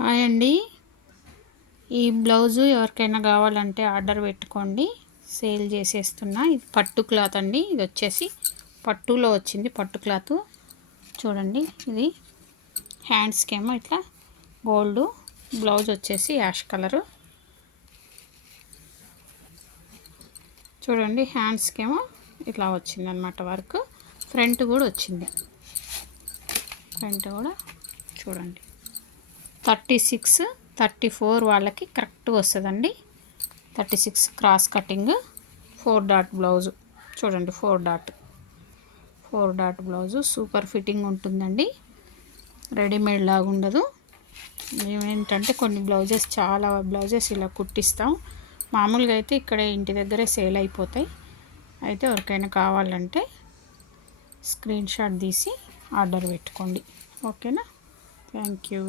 Hi అండి. ఈ blouse ఎవరికైనా కావాలంటే ఆర్డర్ పెట్టుకోండి. సేల్ చేసేస్తున్నా. ఇది పట్టు క్లాత్ అండి. ఇది వచ్చేసి పట్టులో వచ్చింది. పట్టు క్లాత్ చూడండి. ఇది హ్యాండ్స్కేమో ఇట్లా గోల్డ్, బ్లౌజ్ వచ్చేసి యాష్ కలరు. చూడండి హ్యాండ్స్కేమో ఇట్లా వచ్చింది అన్నమాట వర్క్. ఫ్రంట్ కూడా వచ్చింది. ఫ్రంట్ కూడా చూడండి 36, 34 వాళ్ళకి కరెక్ట్గా వస్తుందండి. 36 క్రాస్ కటింగ్ 4 డాట్ బ్లౌజు చూడండి. 4 డాట్ బ్లౌజు సూపర్ ఫిట్టింగ్ ఉంటుందండి. రెడీమేడ్ లాగా ఉండదు. మేమేంటంటే కొన్ని చాలా బ్లౌజెస్ ఇలా కుట్టిస్తాం. మామూలుగా అయితే ఇక్కడ ఇంటి దగ్గరే సేల్ అయిపోతాయి. అయితే ఎవరికైనా కావాలంటే స్క్రీన్ షాట్ తీసి ఆర్డర్ పెట్టుకోండి. ఓకేనా? Thank you.